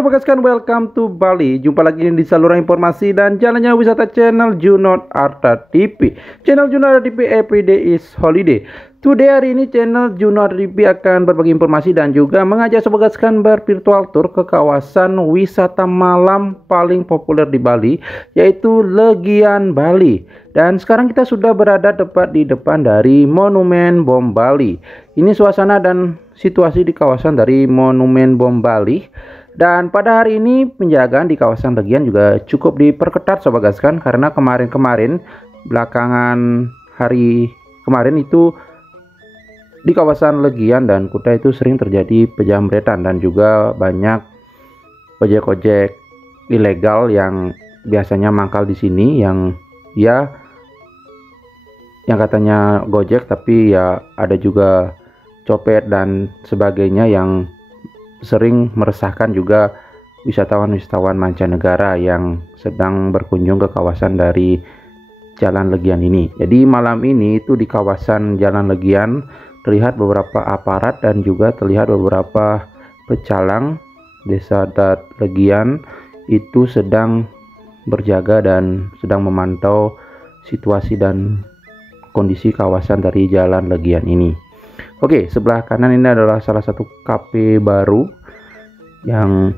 Sobat Gaskan, welcome to Bali. Jumpa lagi di saluran informasi dan jalannya wisata channel Junot Arta TV. Channel Junot Arta TV Everyday is Holiday. Today hari ini channel Junot Arta TV akan berbagi informasi dan juga mengajak Sobat Gaskan bervirtual tour ke kawasan wisata malam paling populer di Bali, yaitu Legian Bali. Dan sekarang kita sudah berada tepat di depan dari Monumen Bom Bali. Ini suasana dan situasi di kawasan dari Monumen Bom Bali. Dan pada hari ini penjagaan di kawasan Legian juga cukup diperketat Sobat Gaskan, karena kemarin belakangan hari kemarin itu di kawasan Legian dan Kuta itu sering terjadi penjamretan dan juga banyak ojek-ojek ilegal yang biasanya mangkal di sini, yang katanya Gojek tapi ya ada juga copet dan sebagainya yang sering meresahkan juga wisatawan-wisatawan mancanegara yang sedang berkunjung ke kawasan dari Jalan Legian ini. Jadi malam ini itu di kawasan Jalan Legian terlihat beberapa aparat dan juga terlihat beberapa pecalang Desa Adat Legian itu sedang berjaga dan sedang memantau situasi dan kondisi kawasan dari Jalan Legian ini. Oke, sebelah kanan ini adalah salah satu kafe baru yang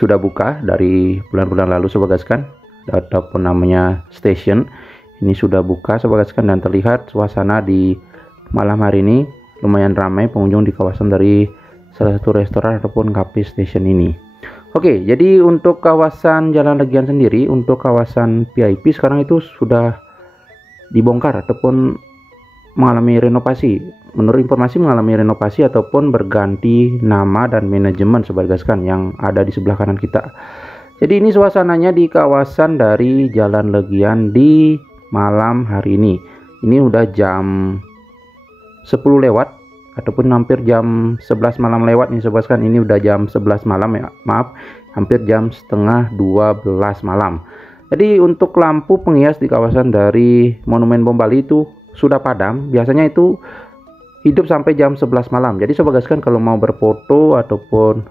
sudah buka dari bulan-bulan lalu Sobat Gaskan, ataupun namanya Station. Ini sudah buka Sobat Gaskan dan terlihat suasana di malam hari ini lumayan ramai pengunjung di kawasan dari salah satu restoran ataupun kafe Station ini. Oke, jadi untuk kawasan Jalan Legian sendiri, untuk kawasan VIP sekarang itu sudah dibongkar ataupun mengalami renovasi. Menurut informasi mengalami renovasi ataupun berganti nama dan manajemen Sobat Gaskan yang ada di sebelah kanan kita. Jadi ini suasananya di kawasan dari Jalan Legian di malam hari ini. Ini udah jam 10 lewat ataupun hampir jam 11 malam lewat nih Sobat Gaskan. Ini udah jam 11 malam ya, maaf, hampir jam setengah 12 malam. Jadi untuk lampu penghias di kawasan dari Monumen Bom Bali itu sudah padam. Biasanya itu hidup sampai jam 11 malam. Jadi Sobat Gaskan kalau mau berfoto ataupun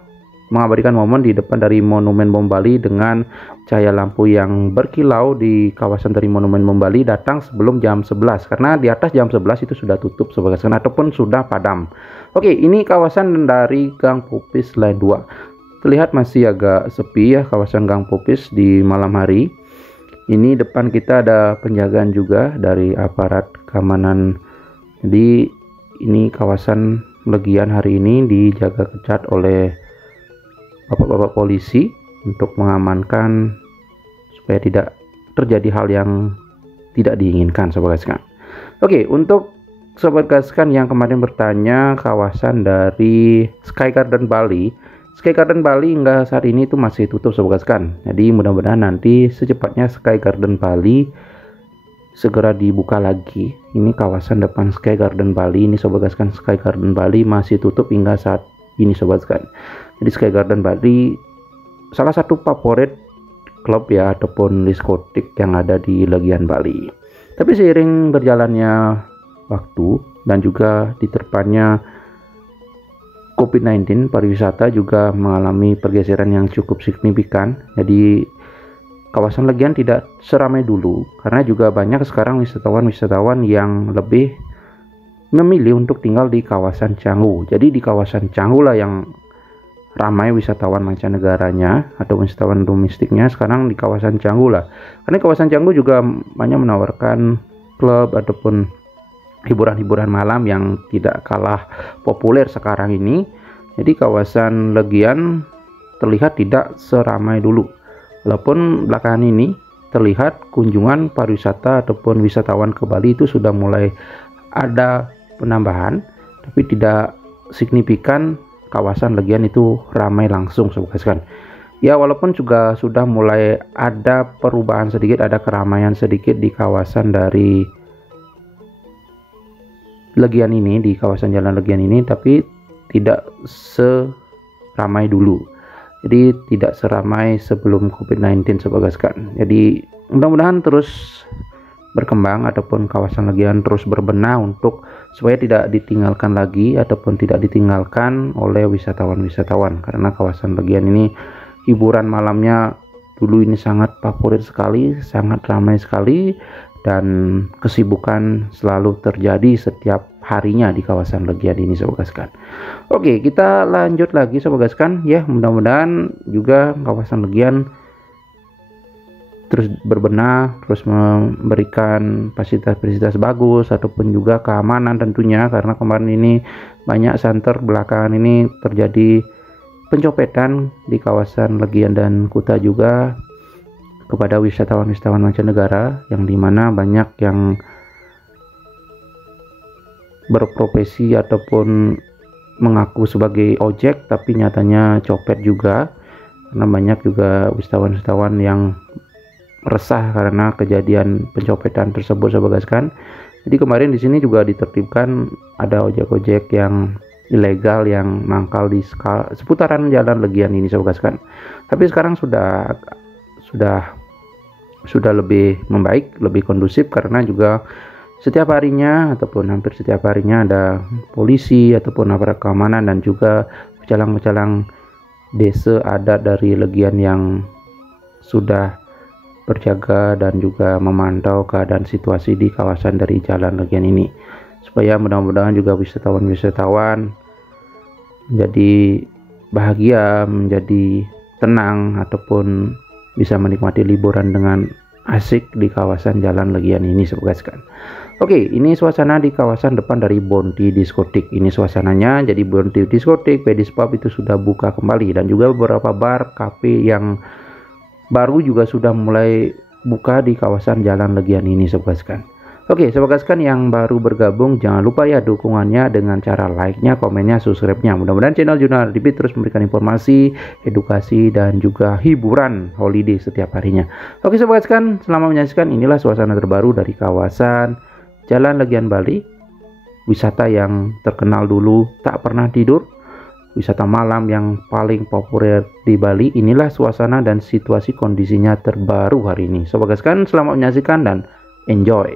mengabadikan momen di depan dari Monumen Bom Bali dengan cahaya lampu yang berkilau di kawasan dari Monumen Bom Bali, datang sebelum jam 11, karena di atas jam 11 itu sudah tutup Sobat Gaskan ataupun sudah padam. Oke, ini kawasan dari Gang Pupis Line 2. Terlihat masih agak sepi ya kawasan Gang Pupis di malam hari. Ini depan kita ada penjagaan juga dari aparat keamanan. Jadi ini kawasan Legian hari ini dijaga ketat oleh bapak-bapak polisi untuk mengamankan supaya tidak terjadi hal yang tidak diinginkan Sobat Gaskan. Oke, untuk Sobat Gaskan yang kemarin bertanya kawasan dari Sky Garden Bali, Sky Garden Bali hingga saat ini itu masih tutup Sobat Gaskan. Jadi mudah-mudahan nanti secepatnya Sky Garden Bali segera dibuka lagi. Ini kawasan depan Sky Garden Bali ini Sobat Gaskan. Sky Garden Bali masih tutup hingga saat ini Sobat Gaskan. Jadi Sky Garden Bali salah satu favorit klub ya ataupun diskotik yang ada di Legian Bali. Tapi seiring berjalannya waktu dan juga diterapkannya COVID-19, pariwisata juga mengalami pergeseran yang cukup signifikan. Jadi kawasan Legian tidak seramai dulu, karena juga banyak sekarang wisatawan-wisatawan yang lebih memilih untuk tinggal di kawasan Canggu. Jadi di kawasan Canggu lah yang ramai wisatawan mancanegaranya atau wisatawan domestiknya sekarang di kawasan Canggu lah. Karena kawasan Canggu juga banyak menawarkan klub ataupun hiburan-hiburan malam yang tidak kalah populer sekarang ini. Jadi kawasan Legian terlihat tidak seramai dulu, walaupun belakangan ini terlihat kunjungan pariwisata ataupun wisatawan ke Bali itu sudah mulai ada penambahan, tapi tidak signifikan kawasan Legian itu ramai langsung Sobat Gaskan. Ya, walaupun juga sudah mulai ada perubahan sedikit, ada keramaian sedikit di kawasan dari Legian ini, di kawasan Jalan Legian ini, tapi tidak seramai dulu. Jadi tidak seramai sebelum COVID-19 Sobat Gaskan. Jadi mudah-mudahan terus berkembang ataupun kawasan Legian terus berbenah untuk supaya tidak ditinggalkan lagi ataupun tidak ditinggalkan oleh wisatawan-wisatawan, karena kawasan Legian ini hiburan malamnya dulu ini sangat favorit sekali, sangat ramai sekali, dan kesibukan selalu terjadi setiap harinya di kawasan Legian ini Sobat Gaskan. Oke, kita lanjut lagi Sobat Gaskan ya, mudah-mudahan juga kawasan Legian terus berbenah, terus memberikan fasilitas-fasilitas bagus ataupun juga keamanan tentunya, karena kemarin ini banyak santer belakangan ini terjadi pencopetan di kawasan Legian dan Kuta juga kepada wisatawan-wisatawan mancanegara, yang dimana banyak yang berprofesi ataupun mengaku sebagai ojek tapi nyatanya copet juga, karena banyak juga wisatawan-wisatawan yang resah karena kejadian pencopetan tersebut Sobat Gaskan. Jadi kemarin di sini juga ditertibkan ada ojek-ojek yang ilegal yang mangkal di seputaran jalan Legian ini Sobat Gaskan. Tapi sekarang sudah lebih membaik, lebih kondusif, karena juga setiap harinya ataupun hampir setiap harinya ada polisi ataupun aparat keamanan dan juga pecalang-pecalang desa adat dari Legian yang sudah berjaga dan juga memantau keadaan situasi di kawasan dari jalan Legian ini, supaya mudah-mudahan juga wisatawan-wisatawan menjadi bahagia, menjadi tenang ataupun bisa menikmati liburan dengan asik di kawasan jalan Legian ini Sobat Gaskan. Oke, ini suasana di kawasan depan dari Bonti Diskotik. Ini suasananya. Jadi Bonti Diskotik, Pedis Pub itu sudah buka kembali, dan juga beberapa bar, kafe yang baru juga sudah mulai buka di kawasan jalan Legian ini Sobat Gaskan. Oke, Sobat Gaskan yang baru bergabung, jangan lupa ya dukungannya dengan cara like-nya, komennya, subscribe-nya. Mudah-mudahan channel Jurnal TV terus memberikan informasi, edukasi, dan juga hiburan holiday setiap harinya. Oke Sobat Gaskan, selamat menyaksikan. Inilah suasana terbaru dari kawasan Jalan Legian Bali, wisata yang terkenal dulu tak pernah tidur, wisata malam yang paling populer di Bali. Inilah suasana dan situasi kondisinya terbaru hari ini Sobat Gaskan. Selamat menyaksikan dan enjoy.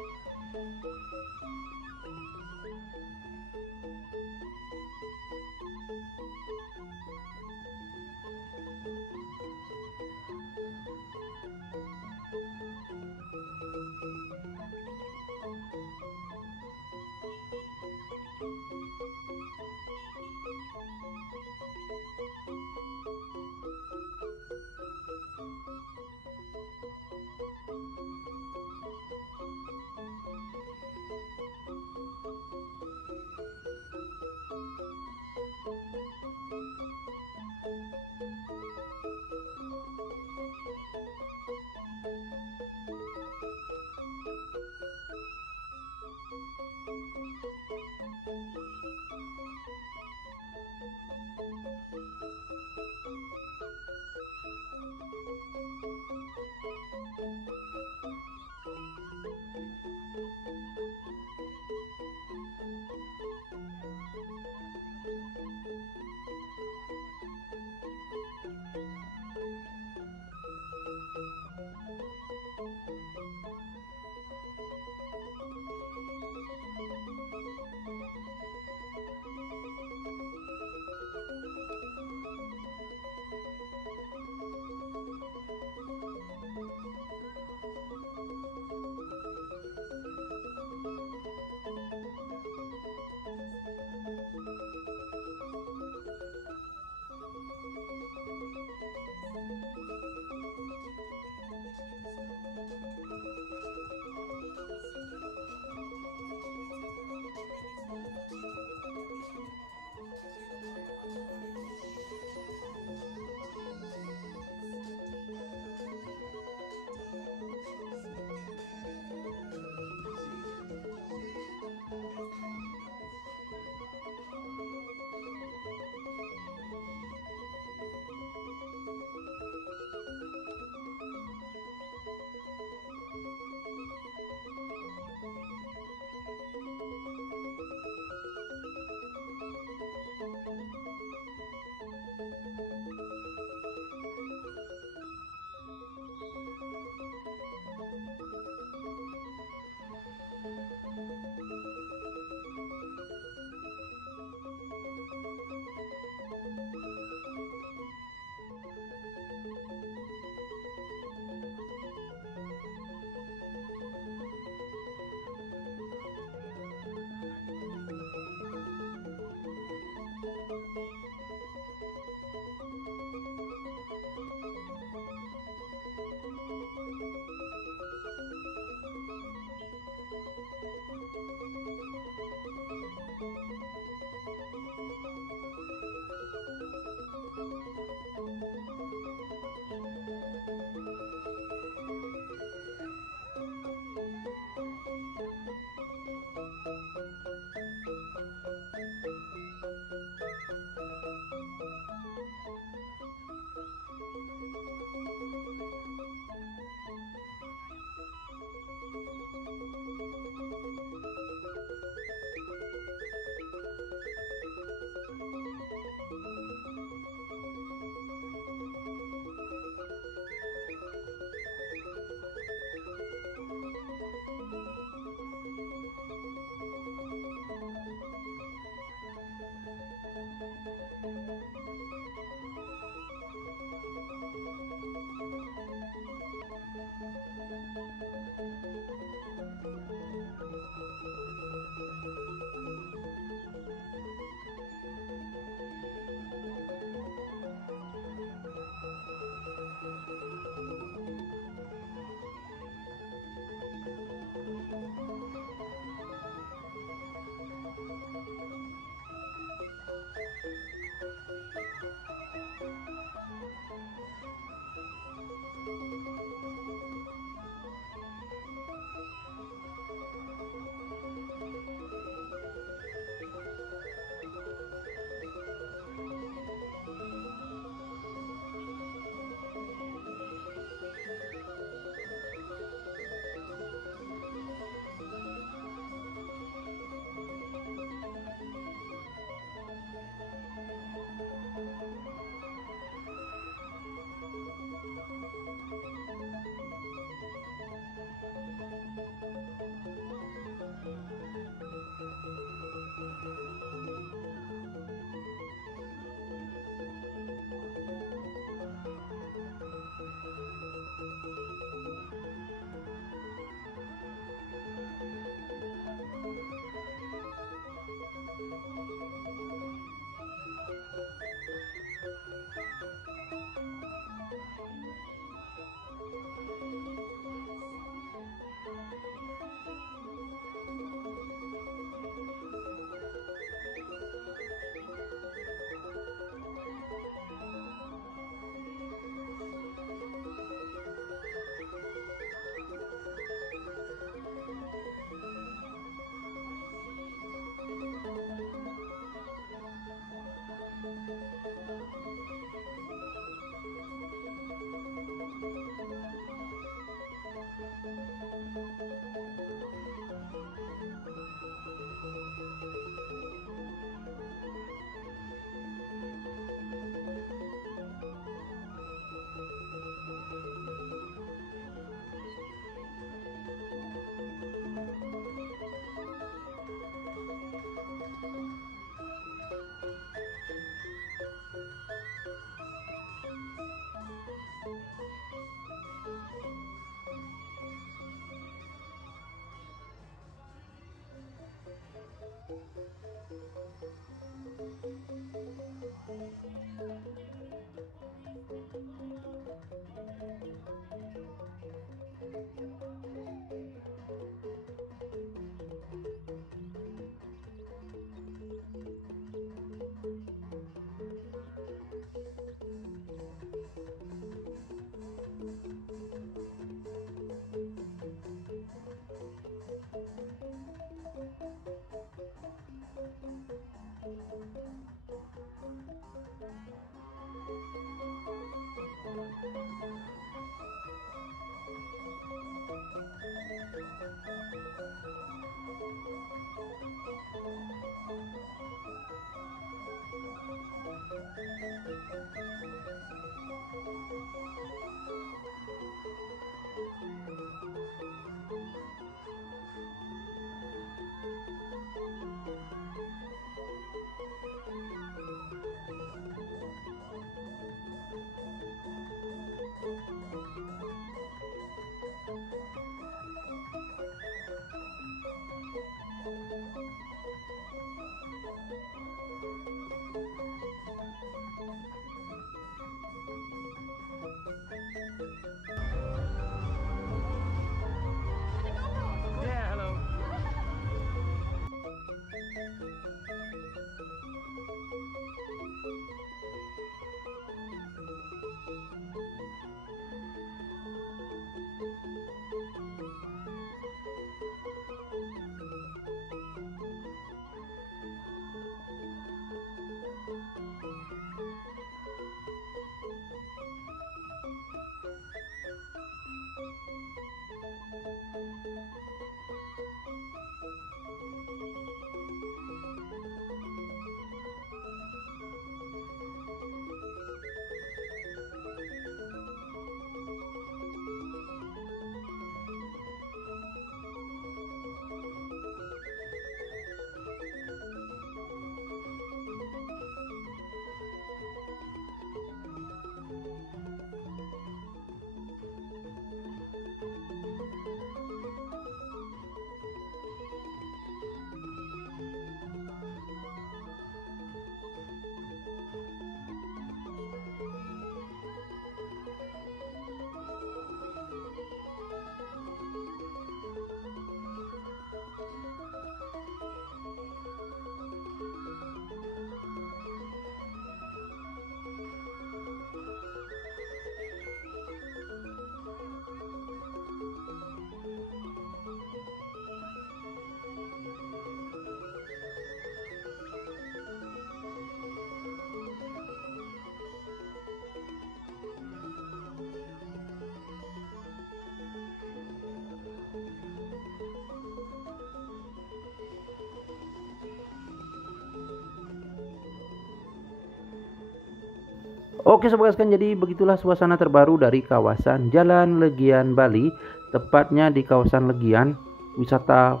Oke sobat sekalian, jadi begitulah suasana terbaru dari kawasan Jalan Legian Bali, tepatnya di kawasan Legian, wisata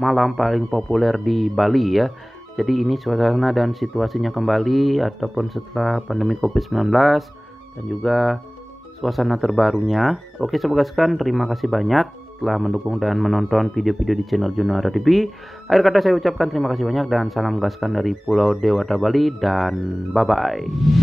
malam paling populer di Bali ya. Jadi ini suasana dan situasinya kembali ataupun setelah pandemi COVID-19 dan juga suasana terbarunya. Oke sobat sekalian, terima kasih banyak telah mendukung dan menonton video-video di channel Junara TV. Akhir kata saya ucapkan terima kasih banyak dan salam gaskan dari Pulau Dewata Bali, dan bye bye.